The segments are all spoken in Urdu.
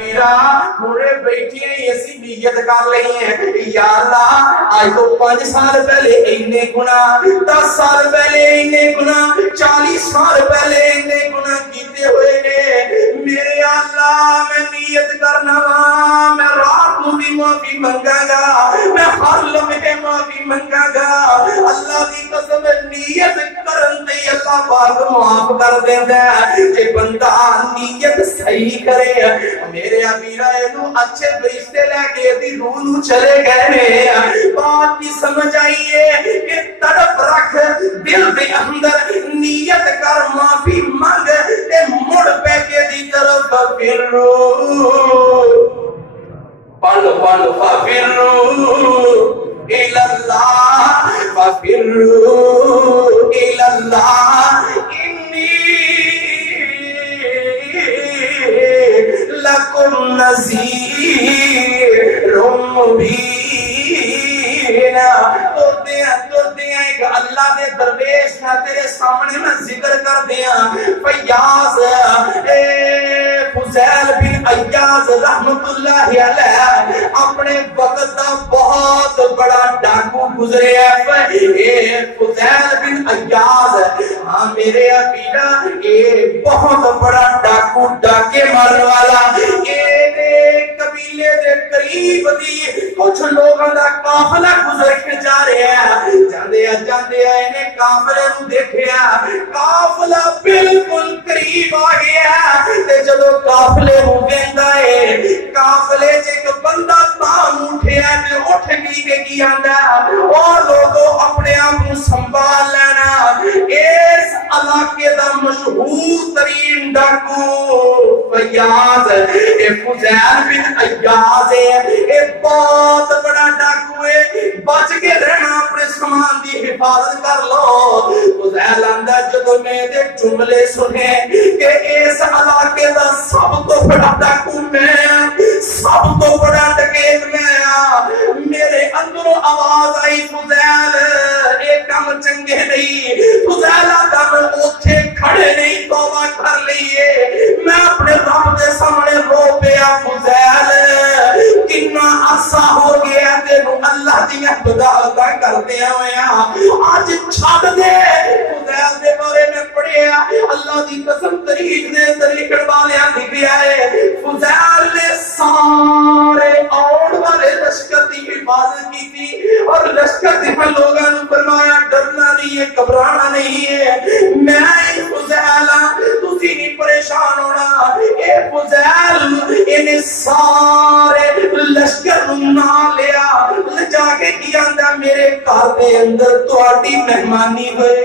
پیرا ہونے بیٹھی ہیں اسی نیت کر لئی ہیں یا اللہ آج تو 5 سال پہلے اینے گناہ 10 سال پہلے اینے گناہ 40 سال پہلے اینے گناہ کیتے ہوئے نے میرے اللہ میں نیت کرنا میں رات کو بھی معافی منگا گا میں ہر لمحے معافی منگا گا اللہ کی قسم نیت کرن تے اللہ پاک معاف کر دیندا ہے جے بندہ نیت صحیح کرے میرے امیرا اینو اچھے فرشتے لے کے دی روح نو چلے گئے نے بات کی سمجھ آئی ہے کہ تڑپ رکھ دل دے اندر نیت کر معافی مانگ تے مڑ پے کے دی طرف پھرو پالو پالو فافرو الاللہ فافرو الاللہ انی لکم نذیر مبین تو دیا ایک اللہ دے درویش نہ تیرے سامنے میں ذکر کر دیا فیاض فضیل بن ایاز رحمت اللہ علیہ اپنے وقت دا بہت بڑا ڈاکو گزرے ہیں فضیل بن ایاز ہاں میرے ابینا یہ بہت بڑا ڈاکو ڈاکے مارنے والا قبیلے دے قریب دی کچھ لوگوں دا قافلہ گزر کے جا رہے ہیں جاندے انہیں قافلے نو دیکھیا قافلہ بالکل قریب آ گیا تے جدو قافلے نو ویندا ہے قافلے چ ایک بندہ تام اٹھیا تے اٹھ کے آندا او لوگو اپنے آپ نو سنبھال لینا اس علاقے دا مشہور ترین ڈاکو فیاض فضیل بن ایاز ہے بہت بڑا ڈاکو ہے بچ کے رہنا اپنے سامان دی حفاظت کر لو فضیل آندا جدو میں دے جملے سنے کہ اس علاقے دا سب تو بڑا ڈاکو میں سب تو بڑا ڈکیت میں میرے اندروں آواز آئی فضیل ایک کام چنگے نہیں فضیل آندا میں اوتھے کھڑے نہیں توبہ کر لئیے میں اپنے رب دے سامنے رو پیا فضیل کتنا عرصہ ہو گیا تینوں اللہ دیاں بدعتاں کردے ہوئے آج چھڈ دے فضیل دے بارے میں پڑھیا اللہ دی قسم طریق والیاں لکھیا ہے فضیل نے سارے آن والے لشکر دی حفاظت کی تھی اور لشکر دی لوگوں نے فرمایا ڈرنا نہیں ہے گھبرانا نہیں ہے میں فضیل تسی نہیں پریشان ہونا اے فضیل انہیں سارے لشکر نہ لیا جا کے کیا میرے گھر دے اندر تہاڈی مہمانی ہوئے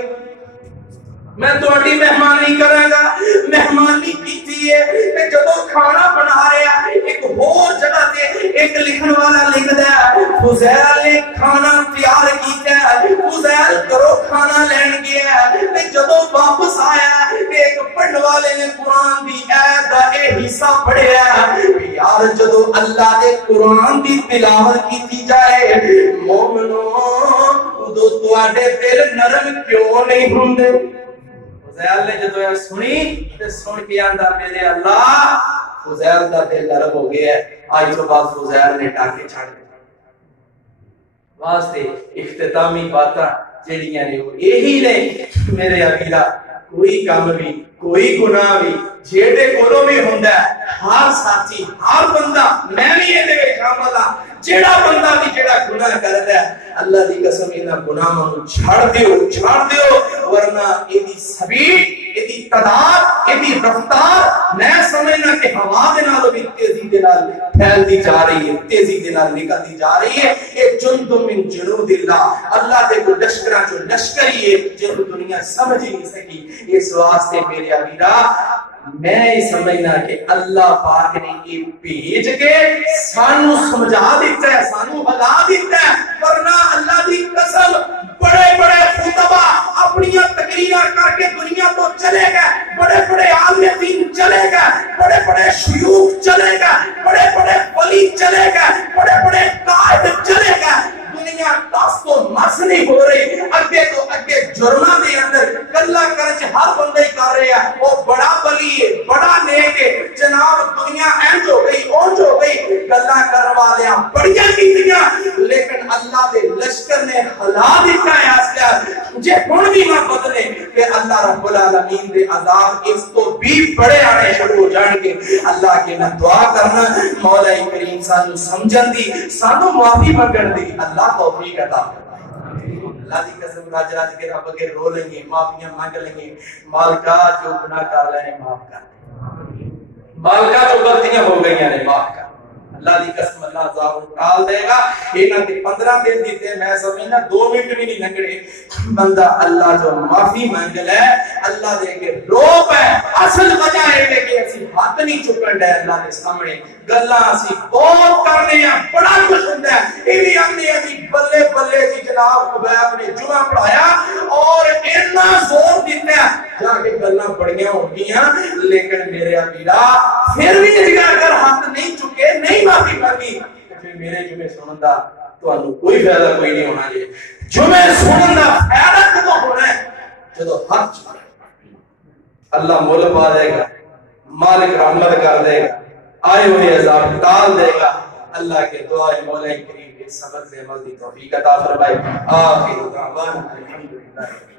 میں تہاڈی مہمانی کراں گا مہمانی کیتی ہے تے جدوں کھانا بنا رہا ایک ہور جگہ تے ایک لکھن والا لکھدا ہے فضیل نے کھانا تیار کیتا ہے فضیل کرو کھانا لین گیا تے جدوں واپس آیا تے ایک پڑھن والے نے قرآن دی ایت دا اے حصہ پڑھیا یار جدوں اللہ دے قرآن دی تلاوت کیتی جائے مومنو اودوں تواڈے دل نرم کیوں نہیں ہوندے فضیل نے جدو یہ سنی تے سن کے آندا میرے اللہ فضیل دا دل نرم ہو گیا ہے آج تو بعد فضیل نے ٹاکے چھڑ دے واسطے اختتامی باتاں جڑیاں نے یہی نے میرے امیرا کوئی کام بھی کوئی گناہ بھی جیڑے کولوں بھی ہوندا ہے ہر ساتھی ہر بندہ میں بھی اے دے شامل ہاں جیڑا بندہ بھی جیڑا گناہ کردا ہے اللہ دی قسم انہاں گناہاں نوں چھڑ دیو ورنہ ایدی سبیل ایدی تعداد ایدی رفتار میں سمجھنا کہ ہوا دے نالوں بھی تیزی دے نال پھیلدی جا رہی ہے تیزی دے نال نکلدی جا رہی ہے اے جند من جنود اللہ دے کو لشکراں جو لشکری ہے جو دنیا سمجھ ہی نہیں سکی اس واسطے میرے امیرا میں سمجھنا کہ اللہ پاک نے یہ بھیج کے سانو سمجھا دیتا ہے سانو ہلا دیتا ہے ورنہ اللہ دی قسم بڑے بڑے خطبہ اپنی تقریرہ کر کے دنیا تو چلے گئے بڑے بڑے عالم دین چلے گئے بڑے بڑے شیوخ چلے گئے بڑے بڑے ولی چلے گئے بڑے بڑے قائد چلے گئے دنیا تاس تو مس نہیں ہو رہی اگے تو اگے جرمہ دے اندر کلا کرچ ہر بندے کر رہے ہیں وہ بڑا ولی ہے بڑا نیک ہے جناب دنیا اینج ہو گئی کروا لیا بڑیاں کیتیاں لیکن اللہ دے لشکر نے ہلا دیتا ہے آسیا جے ہن بھی نہ بدلے کہ اللہ رب العالمین دے عذاب اس تو بھی بڑے آنے شروع ہو جان گے اللہ کے میں دعا کرنا مولا کریم سانو سمجھن دی سانو معافی منگن دی اللہ توفیق عطا اللہ دی قسم راج راج کے رب کے رو لیں گے معافیاں مانگ لیں گے مالکا جو گناہ کر رہے ہیں معاف کر مالکا جو غلطیاں ہو گئی ہیں معاف کر اللہ دی قسم اللہ عذاب ٹال دے گا اینا تے 15 دن دیتے میں سمجھنا 2 منٹ بھی نہیں لگنے بندہ اللہ جو معافی مانگ لے اللہ دے کے رو پے اصل وجہ ہے کہ اسی ہاتھ نہیں چکن دے اللہ دے سامنے گلاں اسی بہت کرنے ہیں بڑا کچھ ہوندا ہے یہ بھی ہم نے ابھی بلے بلے جی جناب خبیب نے جمعہ پڑھایا اور اتنا زور دیتا ہے جا کے گلاں بڑیاں ہو گئیاں لیکن میرے پیرا پھر بھی اگر ہاتھ نہیں چکے نہیں معافی مانگی پھر میرے جمعے سنن دا تانوں کوئی فائدہ کوئی نہیں ہونا جی جمعے سنن دا فائدہ کدوں ہونا ہے جدوں حق چکے اللہ مول پا دے گا مالک رحمت کر دے گا آئے ہوئے عذاب ٹال دے گا اللہ کے دعائے مولا کریم کے صبر سے عمل دی توفیق عطا فرمائے آخر دعوانا الحمدللہ